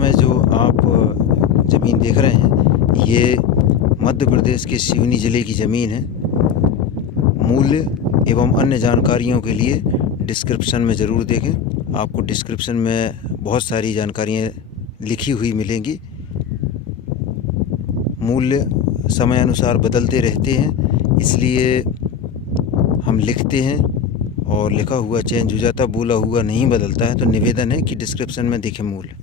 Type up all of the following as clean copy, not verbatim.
समय जो आप ज़मीन देख रहे हैं, ये मध्य प्रदेश के सिवनी ज़िले की ज़मीन है। मूल्य एवं अन्य जानकारियों के लिए डिस्क्रिप्शन में ज़रूर देखें। आपको डिस्क्रिप्शन में बहुत सारी जानकारियाँ लिखी हुई मिलेंगी। मूल्य समय अनुसार बदलते रहते हैं, इसलिए हम लिखते हैं और लिखा हुआ चेंज हो जाता, बोला हुआ नहीं बदलता है। तो निवेदन है कि डिस्क्रिप्शन में देखें मूल्य।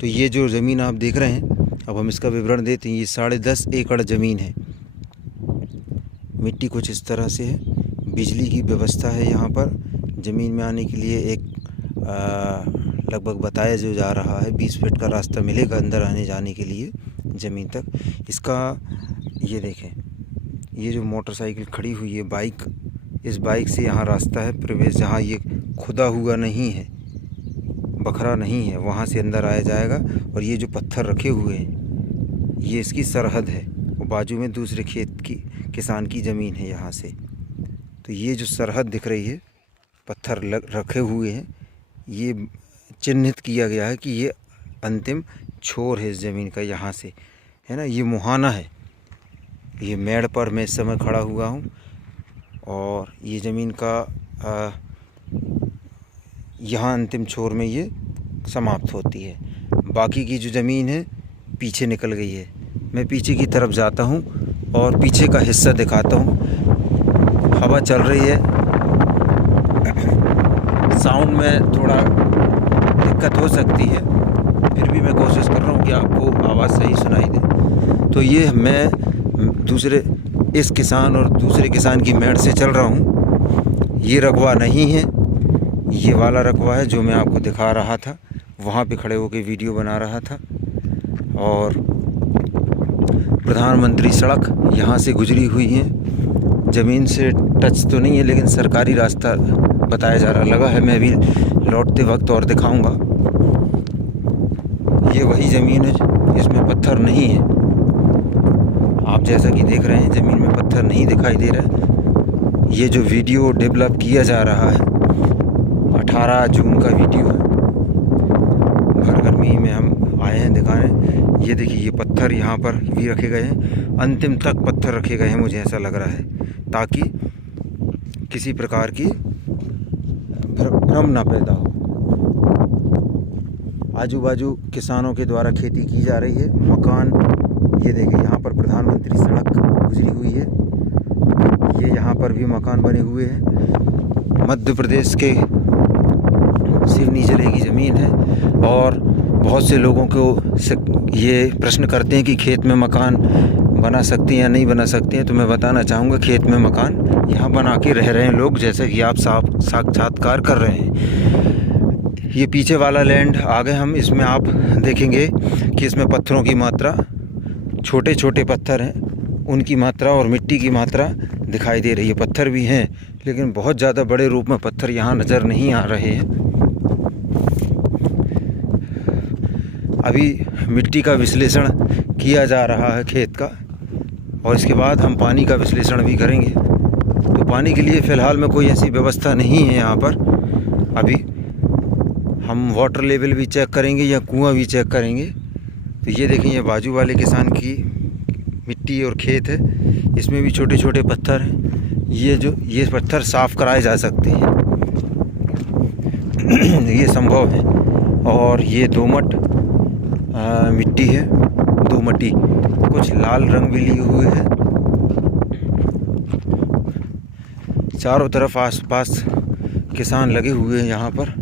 तो ये जो ज़मीन आप देख रहे हैं, अब हम इसका विवरण देते हैं। ये 10.5 एकड़ ज़मीन है। मिट्टी कुछ इस तरह से है। बिजली की व्यवस्था है यहाँ पर। ज़मीन में आने के लिए एक लगभग बताया जो जा रहा है 20 फीट का रास्ता मिलेगा अंदर आने जाने के लिए ज़मीन तक। इसका ये देखें, ये जो मोटरसाइकिल खड़ी हुई है बाइक, इस बाइक से यहाँ रास्ता है प्रवेश। जहाँ ये खुदा हुआ नहीं है, बखरा नहीं है, वहाँ से अंदर आया जाएगा। और ये जो पत्थर रखे हुए हैं, ये इसकी सरहद है। और बाजू में दूसरे खेत की किसान की ज़मीन है यहाँ से। तो ये जो सरहद दिख रही है, पत्थर रखे हुए हैं, ये चिन्हित किया गया है कि ये अंतिम छोर है इस ज़मीन का, यहाँ से है ना। ये मुहाना है। ये मेड़ पर मैं इस समय खड़ा हुआ हूँ और ये ज़मीन का यहाँ अंतिम छोर में ये समाप्त होती है। बाकी की जो ज़मीन है पीछे निकल गई है। मैं पीछे की तरफ जाता हूँ और पीछे का हिस्सा दिखाता हूँ। हवा चल रही है, साउंड में थोड़ा दिक्कत हो सकती है, फिर भी मैं कोशिश कर रहा हूँ कि आपको आवाज़ सही सुनाई दे। तो ये मैं इस किसान और दूसरे किसान की मेड़ से चल रहा हूँ। ये रकबा नहीं है, ये वाला रकबा है जो मैं आपको दिखा रहा था। वहाँ पे खड़े होकर वीडियो बना रहा था। और प्रधानमंत्री सड़क यहाँ से गुजरी हुई है। ज़मीन से टच तो नहीं है, लेकिन सरकारी रास्ता बताया जा रहा लगा है। मैं अभी लौटते वक्त और दिखाऊंगा। ये वही ज़मीन है जिसमें पत्थर नहीं है। आप जैसा कि देख रहे हैं, ज़मीन में पत्थर नहीं दिखाई दे रहा है। ये जो वीडियो डेवलप किया जा रहा है 18 जून का वीडियो है। भर गर्मी में हम आए हैं दिखाने। ये देखिए, ये पत्थर यहाँ पर भी रखे गए हैं। अंतिम तक पत्थर रखे गए हैं, मुझे ऐसा लग रहा है, ताकि किसी प्रकार की भ्रम ना पैदा हो। आजू बाजू किसानों के द्वारा खेती की जा रही है। मकान ये देखिए, यहाँ पर प्रधानमंत्री सड़क गुजरी हुई है। ये यहाँ पर भी मकान बने हुए हैं। मध्य प्रदेश के सिवनी ज़िले की ज़मीन है। और बहुत से लोगों को ये प्रश्न करते हैं कि खेत में मकान बना सकते हैं या नहीं बना सकते हैं। तो मैं बताना चाहूँगा, खेत में मकान यहाँ बना के रह रहे हैं लोग, जैसे कि आप साक्षात्कार कर रहे हैं। ये पीछे वाला लैंड आगे हम इसमें आप देखेंगे कि इसमें पत्थरों की मात्रा, छोटे छोटे पत्थर हैं, उनकी मात्रा और मिट्टी की मात्रा दिखाई दे रही है। पत्थर भी हैं, लेकिन बहुत ज़्यादा बड़े रूप में पत्थर यहाँ नज़र नहीं आ रहे हैं। अभी मिट्टी का विश्लेषण किया जा रहा है खेत का, और इसके बाद हम पानी का विश्लेषण भी करेंगे। तो पानी के लिए फ़िलहाल में कोई ऐसी व्यवस्था नहीं है यहाँ पर। अभी हम वाटर लेवल भी चेक करेंगे या कुआं भी चेक करेंगे। तो ये देखें, ये बाजू वाले किसान की मिट्टी और खेत है, इसमें भी छोटे छोटे पत्थर हैं। ये पत्थर साफ़ कराए जा सकते हैं, ये संभव है। और ये दोमट मिट्टी है, दोमटी, कुछ लाल रंग भी लिए हुए है। चारों तरफ आसपास किसान लगे हुए हैं यहाँ पर।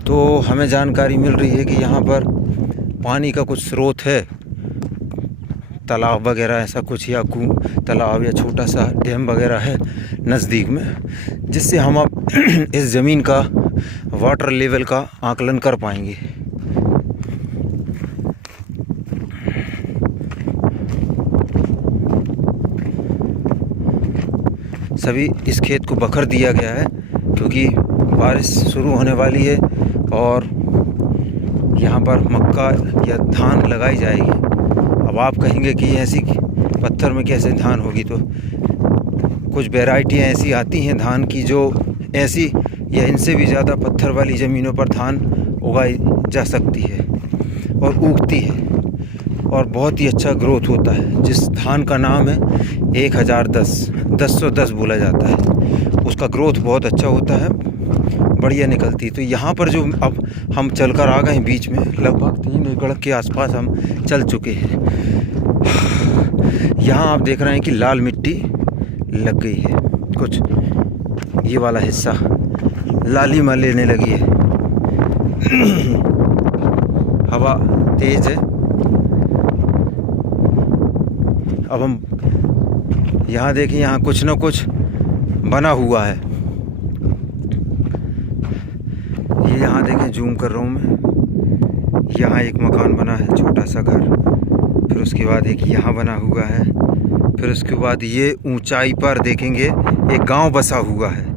तो हमें जानकारी मिल रही है कि यहाँ पर पानी का कुछ स्रोत है, तालाब वगैरह ऐसा कुछ, या तालाब या छोटा सा डैम वगैरह है नज़दीक में, जिससे हम अब इस ज़मीन का वाटर लेवल का आकलन कर पाएंगे। सभी इस खेत को बखर दिया गया है क्योंकि बारिश शुरू होने वाली है और यहाँ पर मक्का या धान लगाई जाएगी। अब आप कहेंगे कि ऐसी पत्थर में कैसे धान होगी, तो कुछ वैरायटियाँ ऐसी आती हैं धान की जो ऐसी या इनसे भी ज़्यादा पत्थर वाली ज़मीनों पर धान उगाई जा सकती है और उगती है और बहुत ही अच्छा ग्रोथ होता है। जिस धान का नाम है 1010 बोला जाता है, उसका ग्रोथ बहुत अच्छा होता है, बढ़िया निकलती है। तो यहाँ पर जो अब हम चलकर आ गए बीच में, लगभग 3 एकड़ के आसपास हम चल चुके हैं। यहाँ आप देख रहे हैं कि लाल मिट्टी लग गई है, कुछ ये वाला हिस्सा लालिमा लेने लगी है। हवा तेज है। अब हम यहाँ देखें, यहाँ कुछ न कुछ बना हुआ है। ये यहाँ देखें, जूम कर रहा हूँ मैं, यहाँ एक मकान बना है, छोटा सा घर। फिर उसके बाद एक यहाँ बना हुआ है। फिर उसके बाद ये ऊंचाई पर देखेंगे एक गांव बसा हुआ है।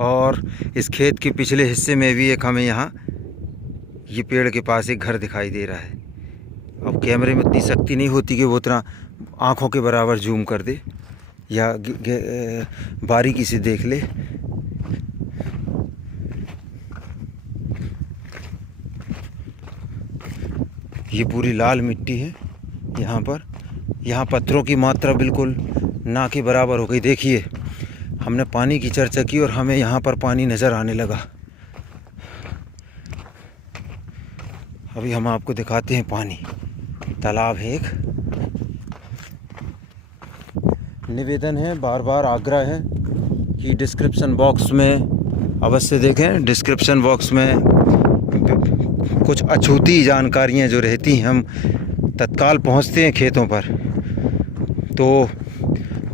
और इस खेत के पिछले हिस्से में भी एक हमें यहाँ ये पेड़ के पास एक घर दिखाई दे रहा है। अब कैमरे में इतनी शक्ति नहीं होती कि वो उतना आँखों के बराबर जूम कर दे या बारीकी से देख ले। ये पूरी लाल मिट्टी है यहाँ पर। यहाँ पत्थरों की मात्रा बिल्कुल ना के बराबर हो गई। देखिए, हमने पानी की चर्चा की और हमें यहाँ पर पानी नज़र आने लगा। अभी हम आपको दिखाते हैं पानी। तालाब है एक। निवेदन है, बार बार आग्रह है कि डिस्क्रिप्शन बॉक्स में अवश्य देखें। डिस्क्रिप्शन बॉक्स में कुछ अछूती जानकारियाँ जो रहती हैं, हम तत्काल पहुँचते हैं खेतों पर तो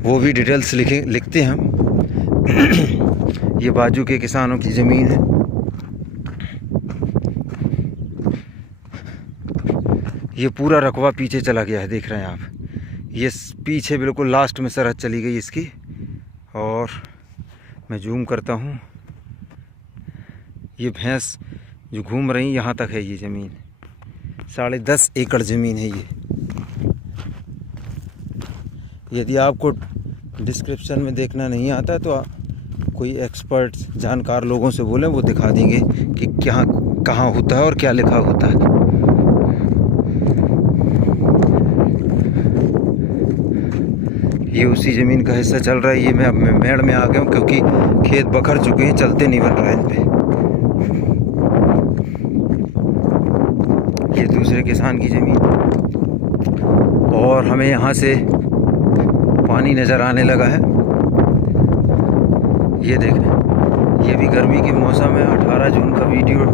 वो भी डिटेल्स लिखते हैं हम। ये बाजू के किसानों की ज़मीन है। ये पूरा रकबा पीछे चला गया है, देख रहे हैं आप। ये पीछे बिल्कुल लास्ट में सरहद चली गई इसकी। और मैं जूम करता हूँ, ये भैंस जो घूम रही यहाँ तक है ये ज़मीन। 10.5 एकड़ ज़मीन है ये। यदि आपको डिस्क्रिप्शन में देखना नहीं आता तो कोई एक्सपर्ट जानकार लोगों से बोलें, वो दिखा देंगे कि क्या कहाँ होता है और क्या लिखा होता है। ये उसी ज़मीन का हिस्सा चल रहा है। ये मैं अब मेड़ में आ गया हूँ क्योंकि खेत बखर चुके हैं, चलते नहीं बन रहा है इन पे। ये दूसरे किसान की ज़मीन। और हमें यहाँ से पानी नज़र आने लगा है। ये देखें, ये भी गर्मी के मौसम है। 18 जून का वीडियो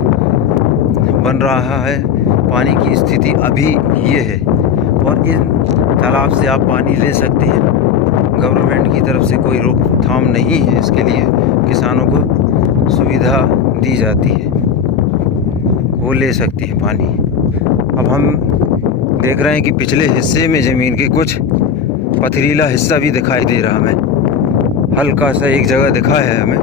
बन रहा है। पानी की स्थिति अभी ये है और इन तालाब से आप पानी ले सकते हैं। गवर्नमेंट की तरफ से कोई रोकथाम नहीं है, इसके लिए किसानों को सुविधा दी जाती है, वो ले सकते हैं पानी। अब हम देख रहे हैं कि पिछले हिस्से में ज़मीन के कुछ पथरीला हिस्सा भी दिखाई दे रहा हमें। हल्का सा एक जगह दिखा है हमें,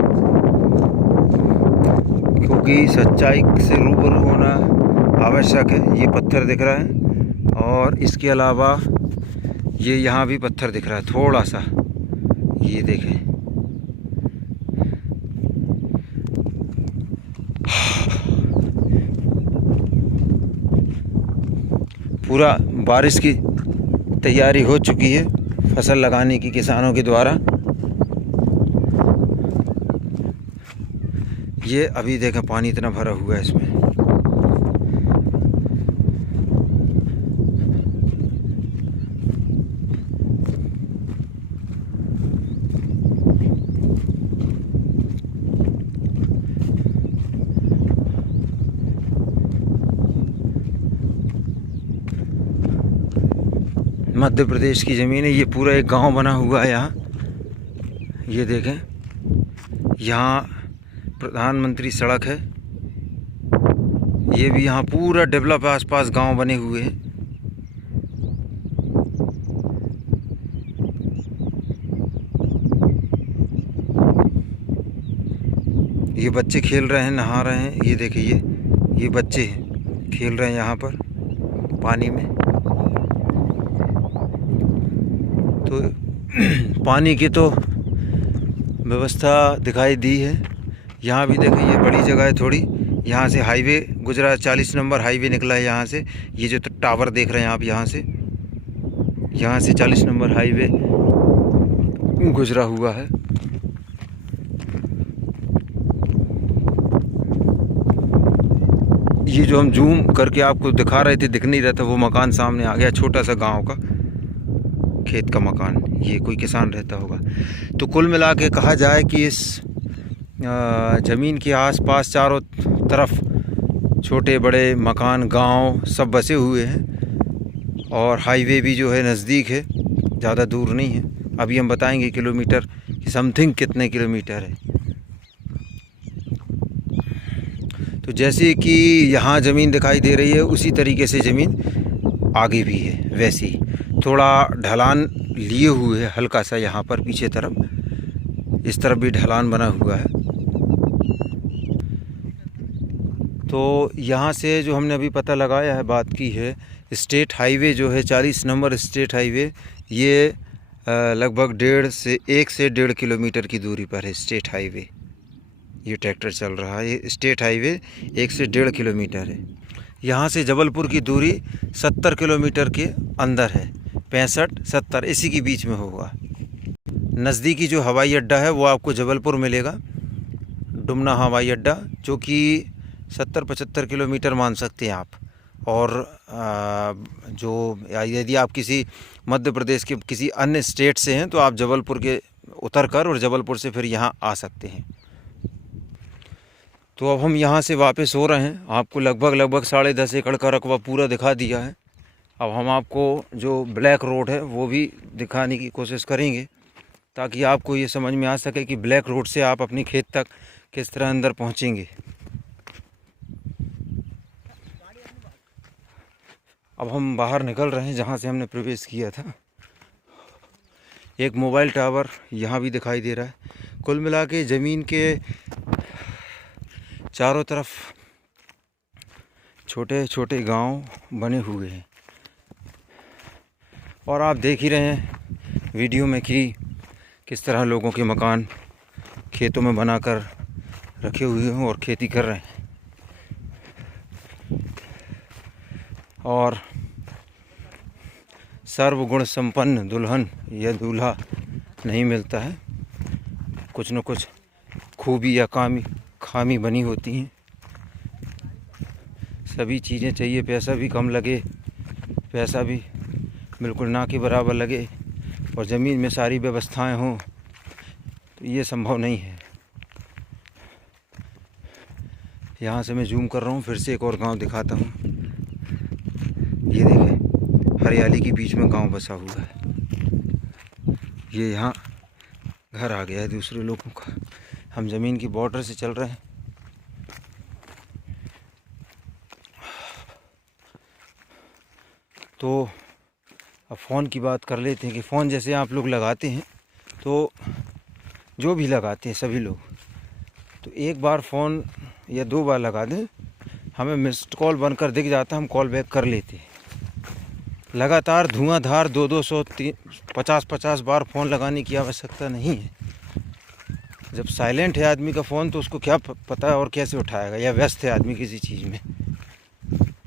क्योंकि सच्चाई से रूबरू होना आवश्यक है। ये पत्थर दिख रहा है और इसके अलावा ये यहाँ भी पत्थर दिख रहा है थोड़ा सा। ये देखें, पूरा बारिश की तैयारी हो चुकी है फसल लगाने की किसानों के द्वारा। ये अभी देखें, पानी इतना भरा हुआ है इसमें। मध्य प्रदेश की ज़मीन है। ये पूरा एक गांव बना हुआ है यहाँ। ये देखें, यहाँ प्रधानमंत्री सड़क है। ये भी यहाँ पूरा डेवलप, आसपास गांव बने हुए हैं। ये बच्चे खेल रहे हैं, नहा रहे हैं। ये देखिए ये बच्चे खेल रहे हैं यहाँ पर पानी में। तो पानी की तो व्यवस्था दिखाई दी है। यहाँ भी देखिए ये बड़ी जगह है थोड़ी। यहाँ से हाईवे गुजरा, 40 नंबर हाईवे निकला है यहाँ से। ये जो टावर देख रहे हैं आप, यहाँ से 40 नंबर हाईवे गुजरा हुआ है। ये जो हम जूम करके आपको दिखा रहे थे, दिख नहीं रहा था, वो मकान सामने आ गया, छोटा सा गांव का खेत का मकान। ये कोई किसान रहता होगा। तो कुल मिला के कहा जाए कि इस ज़मीन के आसपास चारों तरफ छोटे बड़े मकान, गांव सब बसे हुए हैं। और हाईवे भी जो है नज़दीक है, ज़्यादा दूर नहीं है। अभी हम बताएंगे किलोमीटर की समथिंग कितने किलोमीटर है। तो जैसे कि यहाँ ज़मीन दिखाई दे रही है, उसी तरीके से ज़मीन आगे भी है। वैसे ही थोड़ा ढलान लिए हुए है हल्का सा, यहाँ पर पीछे तरफ, इस तरफ भी ढलान बना हुआ है। तो यहाँ से जो हमने अभी पता लगाया है, बात की है, स्टेट हाईवे जो है 40 नंबर स्टेट हाईवे, ये लगभग 1 से 1.5 किलोमीटर की दूरी पर है। स्टेट हाईवे, ये ट्रैक्टर चल रहा है, ये स्टेट हाईवे 1 से 1.5 किलोमीटर है। यहाँ से जबलपुर की दूरी 70 किलोमीटर के अंदर है, 65-70 इसी के बीच में होगा। नज़दीकी जो हवाई अड्डा है वो आपको जबलपुर मिलेगा, डुमना हवाई अड्डा, जो कि 70-75 किलोमीटर मान सकते हैं आप। और जो यदि आप किसी मध्य प्रदेश के किसी अन्य स्टेट से हैं तो आप जबलपुर के उतर कर और जबलपुर से फिर यहाँ आ सकते हैं। तो अब हम यहाँ से वापस हो रहे हैं। आपको लगभग 10.5 एकड़ का रकबा पूरा दिखा दिया है। अब हम आपको जो ब्लैक रोड है वो भी दिखाने की कोशिश करेंगे, ताकि आपको ये समझ में आ सके कि ब्लैक रोड से आप अपने खेत तक किस तरह अंदर पहुँचेंगे। अब हम बाहर निकल रहे हैं जहाँ से हमने प्रवेश किया था। एक मोबाइल टावर यहाँ भी दिखाई दे रहा है। कुल मिला के ज़मीन के चारों तरफ छोटे छोटे गांव बने हुए हैं। और आप देख ही रहे हैं वीडियो में कि किस तरह लोगों के मकान खेतों में बनाकर रखे हुए हैं और खेती कर रहे हैं। और सर्वगुण संपन्न दुल्हन या दूल्हा नहीं मिलता है, कुछ न कुछ खूबी या खामी बनी होती हैं। सभी चीज़ें चाहिए, पैसा भी कम लगे, पैसा भी बिल्कुल ना के बराबर लगे, और ज़मीन में सारी व्यवस्थाएं हों, तो ये संभव नहीं है। यहाँ से मैं जूम कर रहा हूँ, फिर से एक और गांव दिखाता हूँ। ये देखें, हरियाली के बीच में गांव बसा हुआ है। ये यहाँ घर आ गया है दूसरे लोगों का। हम ज़मीन की बॉर्डर से चल रहे हैं। तो अब फ़ोन की बात कर लेते हैं कि फ़ोन जैसे आप लोग लगाते हैं, तो जो भी लगाते हैं सभी लोग, तो एक बार फ़ोन या 2 बार लगा दें, हमें मिस्ड कॉल बनकर दिख जाता है, हम कॉल बैक कर लेते हैं। लगातार धुआंधार 200, 50 बार फ़ोन लगाने की आवश्यकता नहीं है। जब साइलेंट है आदमी का फ़ोन तो उसको क्या पता है और कैसे उठाएगा, या व्यस्त है आदमी किसी चीज़ में।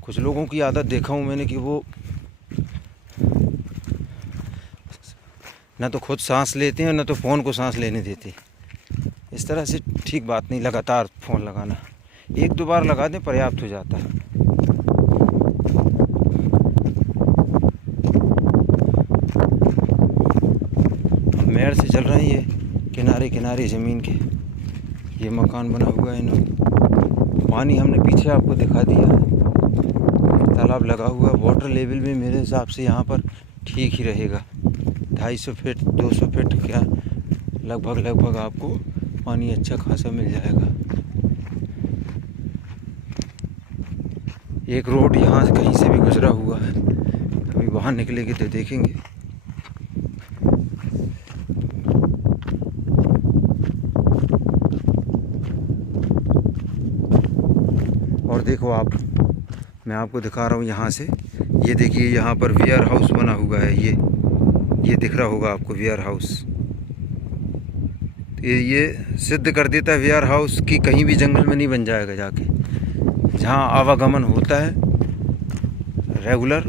कुछ लोगों की आदत देखा हूँ मैंने कि वो न तो खुद सांस लेते हैं, न तो फ़ोन को सांस लेने देते। इस तरह से ठीक बात नहीं लगातार फ़ोन लगाना। 1-2 बार लगा दें पर्याप्त हो जाता है। मेड़ से चल रहे हैं, ये किनारे किनारे ज़मीन के ये मकान बना हुआ है इन्होंने। पानी हमने पीछे आपको दिखा दिया है, तालाब लगा हुआ है। वाटर लेवल भी मेरे हिसाब से यहाँ पर ठीक ही रहेगा, 250 फीट 200 फीट क्या लगभग आपको पानी अच्छा खासा मिल जाएगा। एक रोड यहाँ से कहीं से भी गुजरा हुआ है, अभी बाहर निकलेंगे तो देखेंगे। और देखो आप, मैं आपको दिखा रहा हूँ यहाँ से। ये देखिए यहाँ पर वेयर हाउस बना हुआ है। ये दिख रहा होगा आपको वेयर हाउस। ये सिद्ध कर देता है वेयर हाउस कि कहीं भी जंगल में नहीं बन जाएगा। जाके जहाँ आवागमन होता है रेगुलर,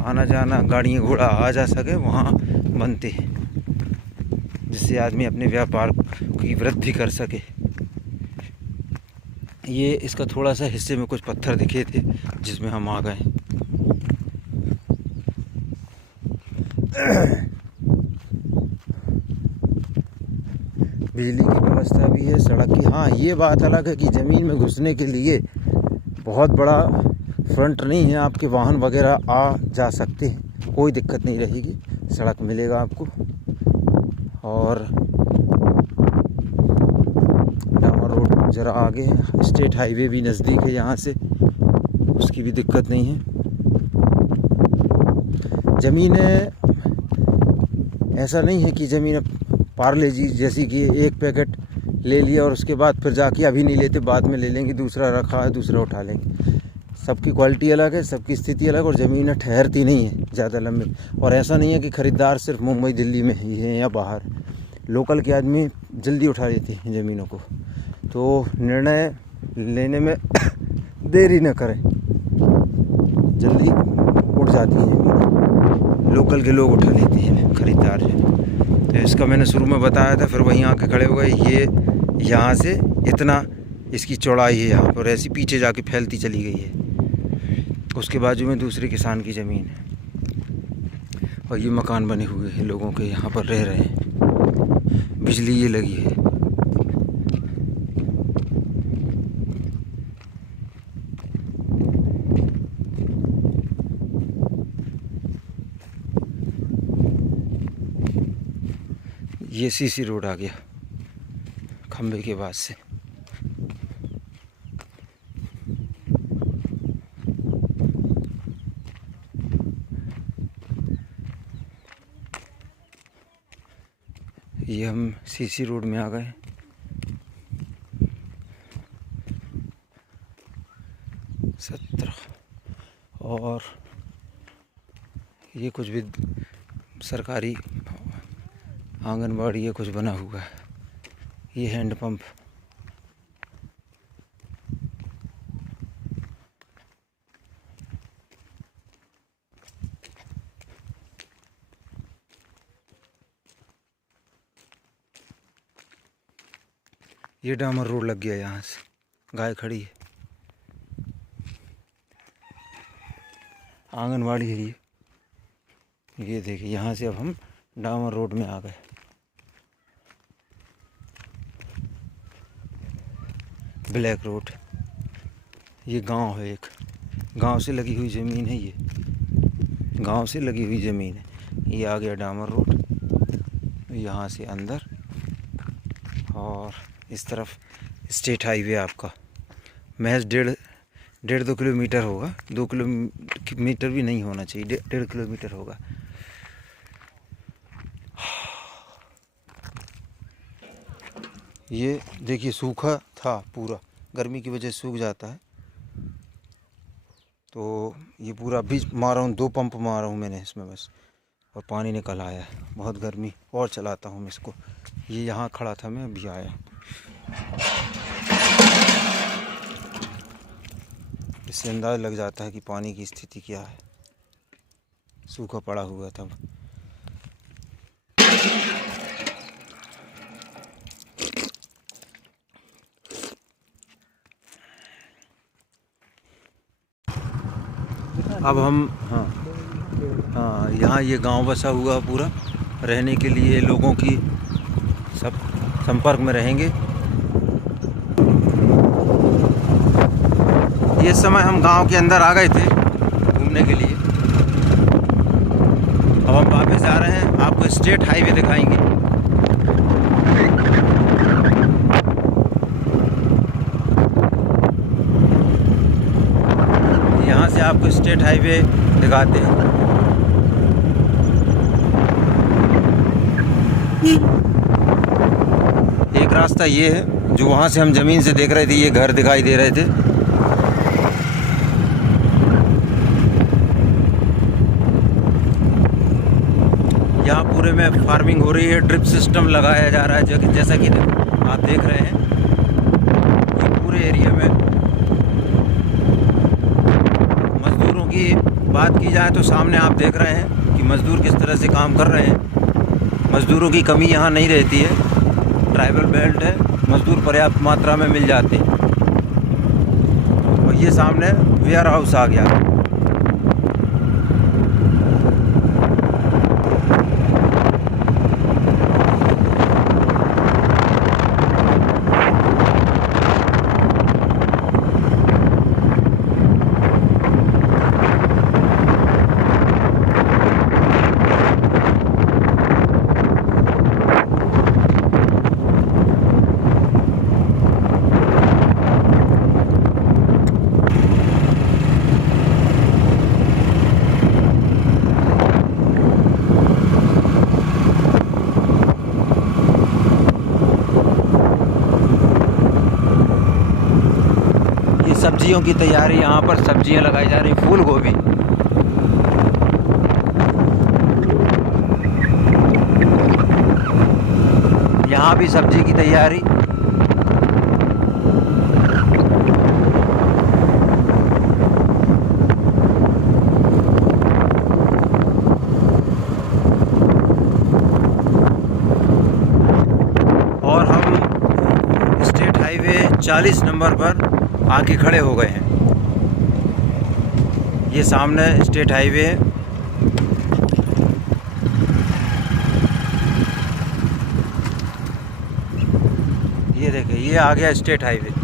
आना जाना, गाड़ियाँ घोड़ा आ जा सके, वहाँ बनते हैं, जिससे आदमी अपने व्यापार की वृद्धि कर सके। ये इसका थोड़ा सा हिस्से में कुछ पत्थर दिखे थे जिसमें हम आ गए। बिजली की व्यवस्था भी है, सड़क की। हाँ, ये बात अलग है कि ज़मीन में घुसने के लिए बहुत बड़ा फ्रंट नहीं है, आपके वाहन वगैरह आ जा सकते हैं, कोई दिक्कत नहीं रहेगी, सड़क मिलेगा आपको। और डामर रोड ज़रा आगे है, स्टेट हाईवे भी नज़दीक है यहाँ से, उसकी भी दिक्कत नहीं है। ज़मीनें ऐसा नहीं है कि ज़मीन पार्ले जी जैसी कि एक पैकेट ले लिया और उसके बाद फिर जाके अभी नहीं लेते, बाद में ले लेंगे, दूसरा रखा है दूसरा उठा लेंगे। सबकी क्वालिटी अलग है, सबकी स्थिति अलग, और ज़मीनें ठहरती नहीं है ज़्यादा लंबे। और ऐसा नहीं है कि ख़रीदार सिर्फ मुंबई दिल्ली में ही है या बाहर, लोकल के आदमी जल्दी उठा लेते हैं ज़मीनों को। तो निर्णय लेने में देरी न करें, जल्दी उठ जाती हैं ज़मीनें, लोकल के लोग उठा लेते हैं, ख़रीदार है। तो इसका मैंने शुरू में बताया था, फिर वहीं आके खड़े हो गए। ये यहाँ से इतना इसकी चौड़ाई है, यहाँ पर ऐसी पीछे जाके फैलती चली गई है। उसके बाजू में दूसरे किसान की ज़मीन है और ये मकान बने हुए हैं लोगों के, यहाँ पर रह रहे हैं। बिजली ये लगी है। ये सीसी रोड आ गया खंबे के बाद से। ये हम सीसी रोड में आ गए। और ये कुछ भी सरकारी आंगनबाड़ी ये कुछ बना हुआ है। ये हैंडपम्प, ये डामर रोड लग गया, यहाँ से गाय खड़ी है, आंगनबाड़ी है ये देखिए। यहाँ से अब हम डामर रोड में आ गए। ब्लैक रोड, ये गांव है, एक गांव से लगी हुई ज़मीन है, ये गांव से लगी हुई ज़मीन है। ये आ गया डामर रोड, यहाँ से अंदर, और इस तरफ स्टेट हाईवे आपका महज 1.5-2 किलोमीटर होगा। 2 किलोमीटर भी नहीं होना चाहिए, 1.5 किलोमीटर होगा। ये देखिए सूखा था पूरा, गर्मी की वजह से सूख जाता है। तो ये पूरा बीज मारा हूँ, 2 पंप मारा हूँ मैंने इसमें बस, और पानी निकल आया है। बहुत गर्मी, और चलाता हूँ मैं इसको। ये यहाँ खड़ा था मैं, अभी आया। इससे अंदाज़ लग जाता है कि पानी की स्थिति क्या है। सूखा पड़ा हुआ था। अब हम हाँ यहाँ ये गांव बसा हुआ पूरा, रहने के लिए लोगों की सब संपर्क में रहेंगे। ये समय हम गांव के अंदर आ गए थे घूमने के लिए। अब हम वापस जा रहे हैं, आपको स्टेट हाईवे दिखाएंगे। यहाँ से आपको स्टेट हाईवे दिखाते हैं। एक रास्ता ये है जो वहाँ से हम ज़मीन से देख रहे थे, ये घर दिखाई दे रहे थे। यहाँ पूरे में फार्मिंग हो रही है, ड्रिप सिस्टम लगाया जा रहा है, जैसा कि आप देख रहे हैं। ये पूरे एरिया में मज़दूरों की बात की जाए तो सामने आप देख रहे हैं कि मज़दूर किस तरह से काम कर रहे हैं। मज़दूरों की कमी यहाँ नहीं रहती है, ट्राइबल बेल्ट है, मज़दूर पर्याप्त मात्रा में मिल जाते हैं। और ये सामने वेयर हाउस आ गया। सब्जियों की तैयारी, यहाँ पर सब्जियां लगाई जा रही, फूल गोभी। यहाँ भी सब्जी की तैयारी। और हम स्टेट हाईवे 40 नंबर पर आके खड़े हो गए हैं। ये सामने स्टेट हाईवे है। ये देखिए, ये आ गया स्टेट हाईवे।